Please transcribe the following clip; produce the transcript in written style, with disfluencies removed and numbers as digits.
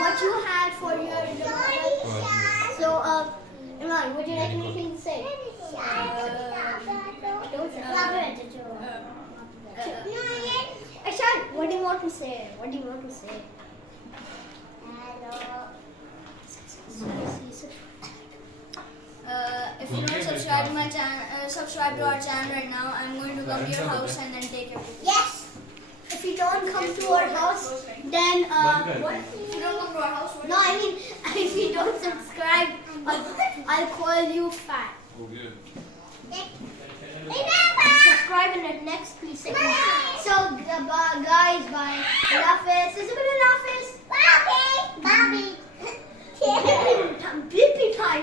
what you had for your so Imran, would you like anything to say? Ashad, what do you want to say? What do you want to say? If you don't subscribe to my channel, subscribe to our channel right now. I'm going to come to your house and then take your picture. Yes. If you don't come to our house, then What? If you don't come to our house, what? no, I mean if you don't subscribe, I'll call you fat. Oh, good. Subscribe in the next 3 seconds. So guys, bye. Hafiz. Hafiz. Bobby. Blippy time.